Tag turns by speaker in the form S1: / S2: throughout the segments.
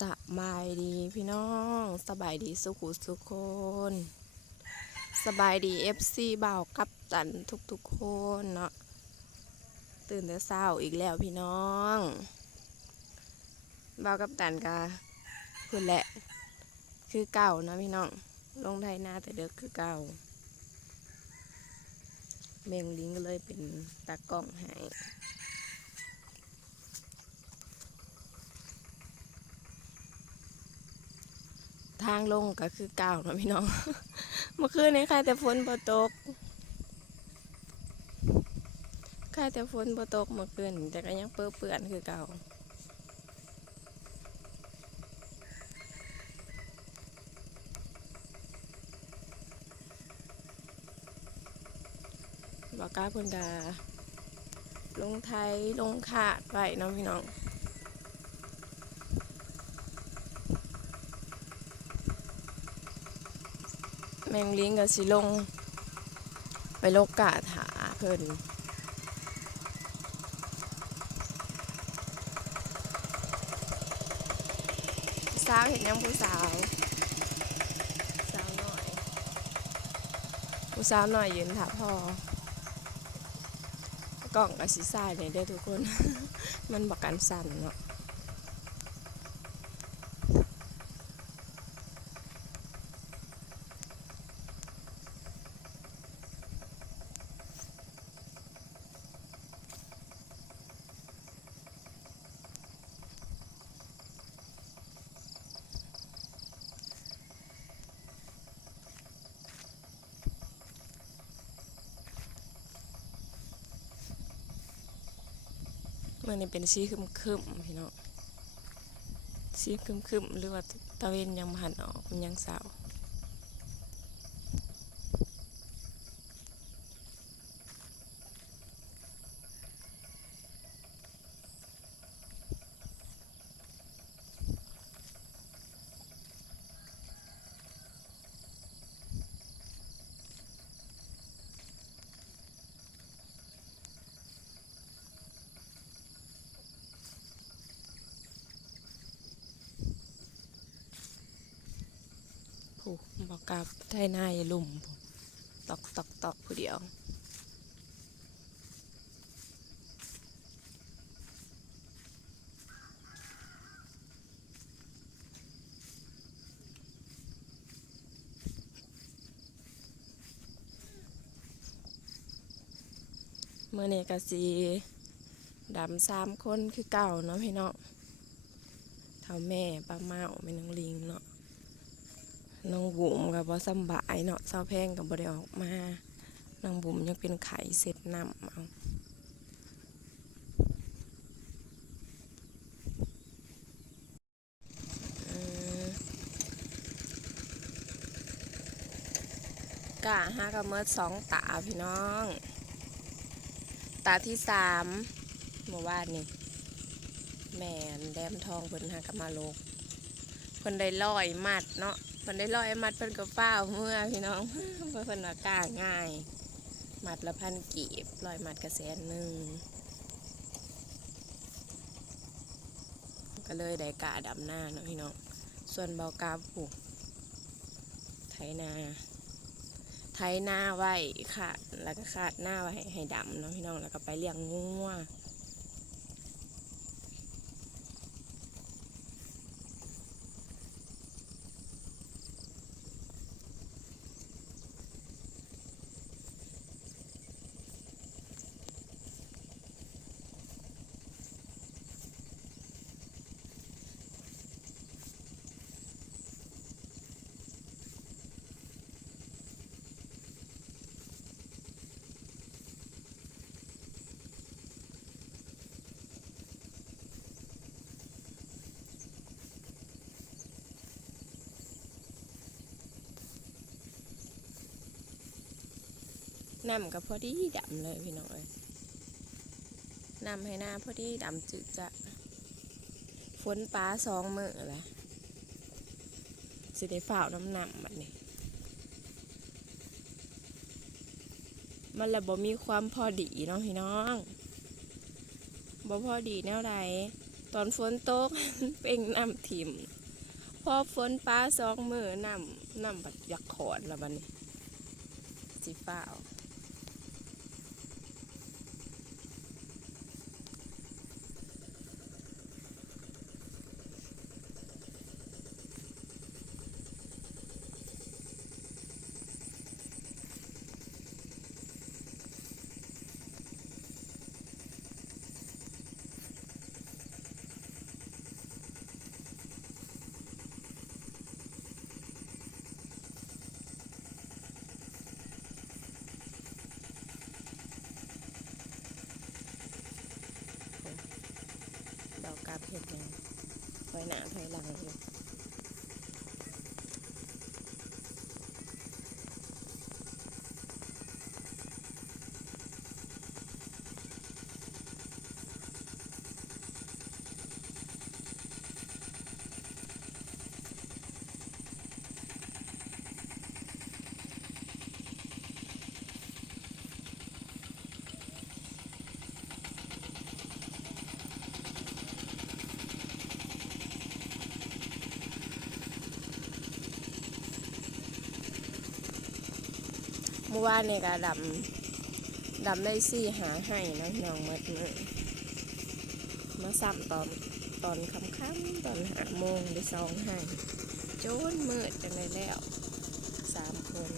S1: สบายดีพี่น้องสบายดีสุขุสุขคน สบายดีเอฟซีบ่าวกับตันทุกๆคนเนาะตื่นแต่เช้าอีกแล้วพี่น้องบ่าวกับตันกะคุณแหละ คือเก่านะพี่น้อง ลงไทยนาแต่เด็กคือเก่าเมงลิงก็เลยเป็นตากล้องให้ ทางลงก็คือเก่าเนาะพี่น้อง เมื่อคืนนี้ใครแต่ฝนบ่ตกใครแต่ฝนบ่ตกเมื่อคืนแต่ก็ยังเปื้อเปื้อนคือเก่าบอกก้าเพิ่นกาลงไทยลงขาดไว้เนาะพี่น้อง แมงลิงกับสิลง ไปโลกกาถาเพิ่นสาวเห็นยังผู้สาวสาวหน่อยผู้สาวหน่อยยืนถาพ่อกล่องกับสีสายเนี่ยเด้อทุกคน มันบอกกันสั่นเนาะ มื่อนี้เป็นสีคึมคึมพี่น้องสีคึมคึมหรือว่าตะเวนยังหันออกมันยังสาว ผู้บอกกับไทยนายลุ่มตอกตอกตอกผู้เดียวเมื่อเนี้ก็สีดำสามคนคือเก่าเนาะพี่น้องเท่าแม่ป้าเมาแม่น้องลิงเนาะ น้องบุ๋มกับบ่สบายเนาะเศร้าแพงกับบ่ได้ออกมา น้องบุ๋มยังเป็นไข่เสร็จน้ำเอาเอกะห้ากับเมื่อสองตาพี่น้อง ตาที่สามเมื่อวานนี่แม่นแดมทองเพิ่นหากบมาโลกเพิ่นได้ร้อยมัดเนาะ พิ่นได้ร้อยมัดเพิ่นก็เฝ้าเมื่อพี่น้องเพราะเพิ่นว่ากล้าง่าย มัดละพันกีบร้อยมัดกระแสนหนึ่งก็เลยได้กาดำหน้าเนาะพี่น้องส่วนเบากาผูกไถนาไถหน้าไว้ขาดแล้วก็ขาดหน้าไว้ให้ให้ดำเนาะพี่น้องแล้วก็ไปเลี้ยงงัว น้ำก็พอดีดำเลยพี่น้องเอ้ยน้ำให้หน้าพอดีดำจืดจะฝนป้าสองมือแหละสิได้ฝ่าวน้ำหนำแบบนี้มันละบ่มีความพอดีเนาะพี่น้องบ่พอดีแนวใดตอนฝนตกเป่งน้ำทิมพอฝนป้าสองมือน้ำน้ำบัดยากขอดแล้วบัดนี้สิฟ้าว ดอกกาบเห็ดแดงถ อยหน้าถอยหลังอยู่เมื่อวานนี่ยก็ดำดำได้สี่หาให้นะน้องเมื่อมือมาซ้ำตอนตอนค่ำๆตอนหาโมงได้สองให้โจนมืดจังเลยแล้วสามคน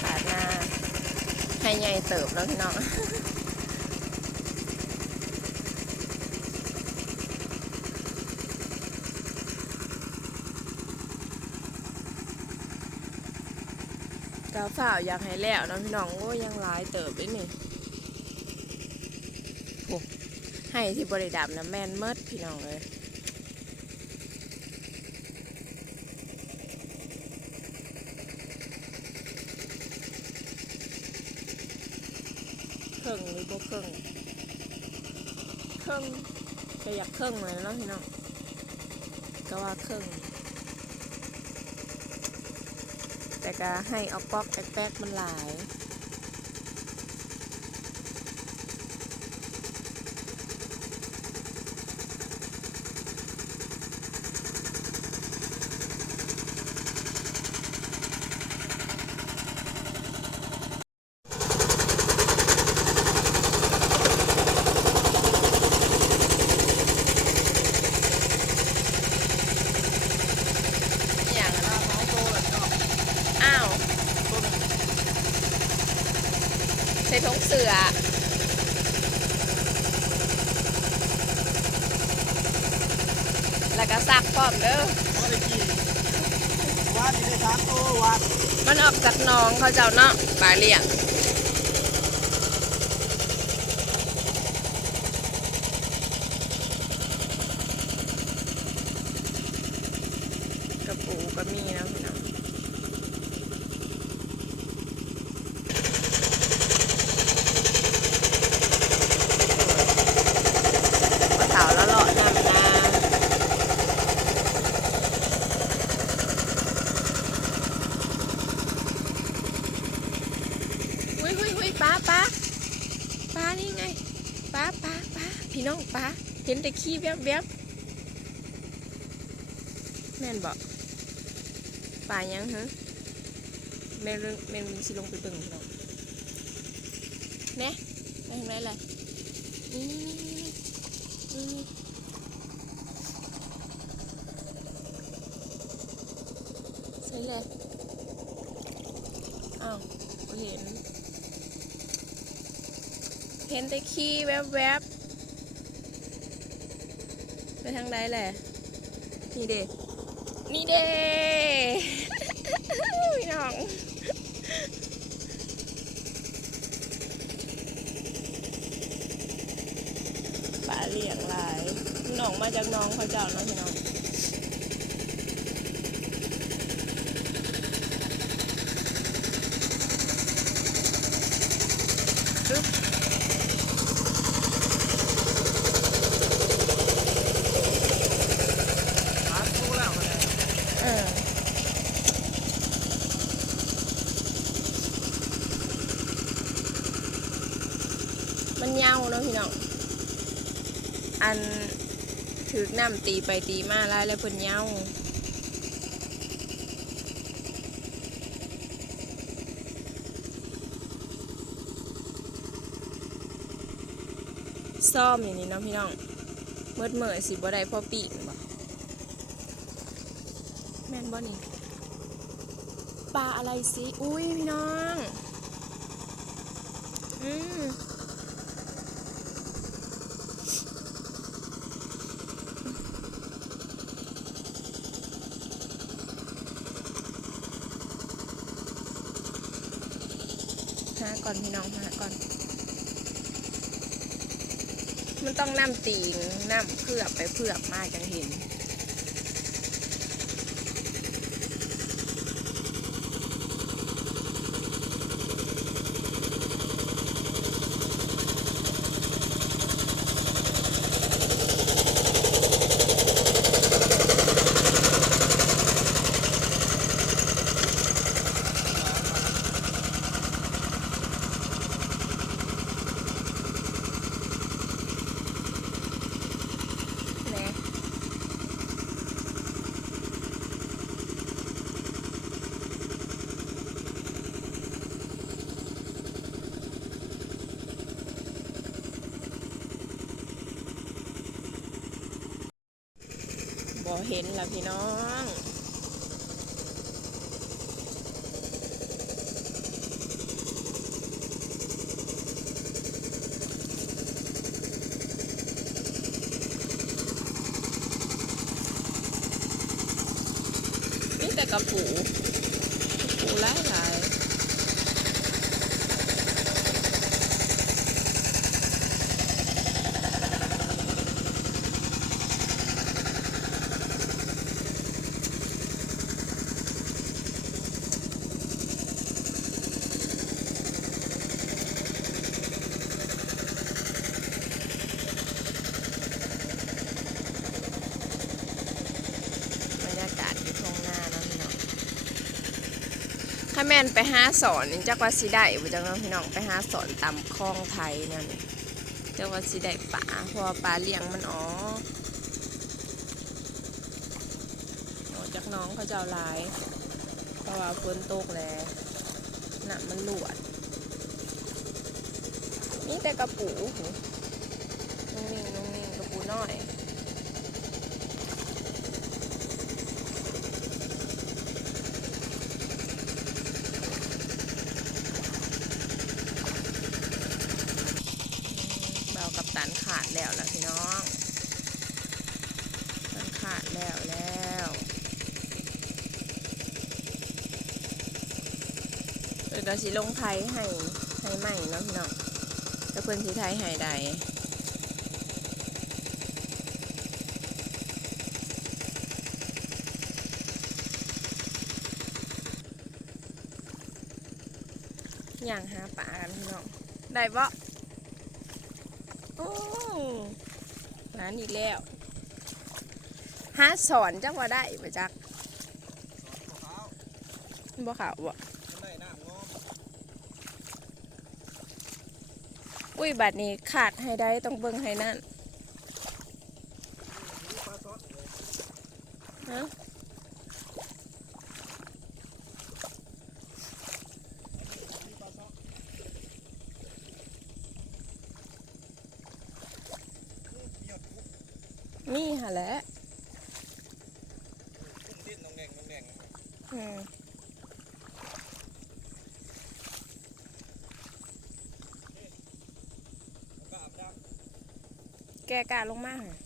S1: ขาดหน้าให้ใหญ่ เติบแล้วพี่น้องกาฝ่าวอยากให้แล้วนะพี่น้องโอ้ยังลายเติบด้วยนี่โอ้ให้ที่บริดับนะแมนเมิดพี่น้องเลย เครื่องหรือบ่เครื่องเครื่องก็อยากเครื่องเลยนะพี่น้องก็ว่าเครื่องแต่ก็ให้เอาป๊อกแป๊กมันหลาย อย่างนั้นอ้าว ใส่ทงเสือแล้วก็ซักพร้อมเด้อ
S2: ว่าได้กี่ว่านี่ได้สามตัววัด
S1: มันออกจากหน้องเขาเจ้าเนาะปลาเลี้ยงกระปูก็มีนะพี่น้องปลาเถาแล้วเลาะนำนาหุยหุยหุยปลาปลาปลานี่ไงปลาปลาปลาพี่น้องปลาเห็นแต่ ขี้แวบแวบแม่นบอกปลายังฮะแม่นเรื่องแม่นมีสิลงไปเบิ่งพี่น้องแม่ไปทางไหนล่ะนี่นี่นี่ใช่เลยอ้าวบ่เห็นเห็นห็นแต่ขี้แวบๆ ไปทางใดแหละ นี่เด้นี่เด้พี่น้องปลาเลี้ยงหลายน้องมาจากน้องเขาเจ้าเนาะพี่น้อง ปึ๊บ
S2: สามตัวแล้วมาเลย
S1: เออมันเหยาวเนาะพี่น้อง อันถือน้ำตีไปตีมาแล้วแล้วเพิ่นเหยาซ่อมอย่างนี้เนาะพี่น้องเมื่อเมื่อสิบ่ได้พอปีบ่แม่นบ่นี่ปลาอะไรสิ อุ้ยพี่น้อง อืม ก่อนพี่น้องหาก่อน มันต้องน้ำตีงน้ำเพือบไปเพือบมากจังเห็น แหน่บ่ เห็นละพี่น้องนี่แต่กระปูกระปูหลายหลายบรรยากาศอยู่ตรงหน้าเนาะพี่น้อง ถ้า แม่นไปหาสอนจักว่าสิได้บ่จังเนาะพี่น้องไปหาสอนตามคลองไทยนี่นจักว่าสิได้ปลาเพราะว่าปลาเลี้ยงมันอ๋อจากน้องเขาเจ้าลาย เพราะว่าฝนตกแล้วหน่ะมันหลวดนี่แต่กระปูหูนุ่งนิ่งนุ่งนิ่งกระปูน้อย เบากับตันขาดแล้วล่ะพี่น้องตันขาดแล้วแล้วเออ ก็สิลงไทยให้ให้ใหม่เนาะพี่น้องแล้วเพื่อนสิไทยให้ใดอย่างหาปลากันพี่น้อง ได้ปะโอ้ร้านอีกแล้ว หาสอนจักว่าได้ปะจัก
S2: ขาว
S1: บ่ขาวบ่
S2: มันได้น้ำงอม
S1: อุ้ ยบัดนี้ขาดให้ได้ต้องเบิ่งให้นั่น
S2: มีปลาซอสเลย
S1: ฮะ
S2: มีปลาซอสมีหยดกุ้ง
S1: นี่หะแหละ
S2: ดิ้นน้องแงงน้องแงง
S1: อืม แกกาลงมาหาว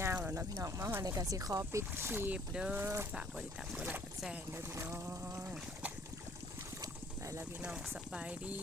S1: ยาวแล้วเนะพี่น้อง มาหอในกสิคอปิดคลิปเด้อ ฝากกดติดตามกดไลค์กดแชร์เด้อพี่น้อง ไปแล้วพี่น้องสบายดี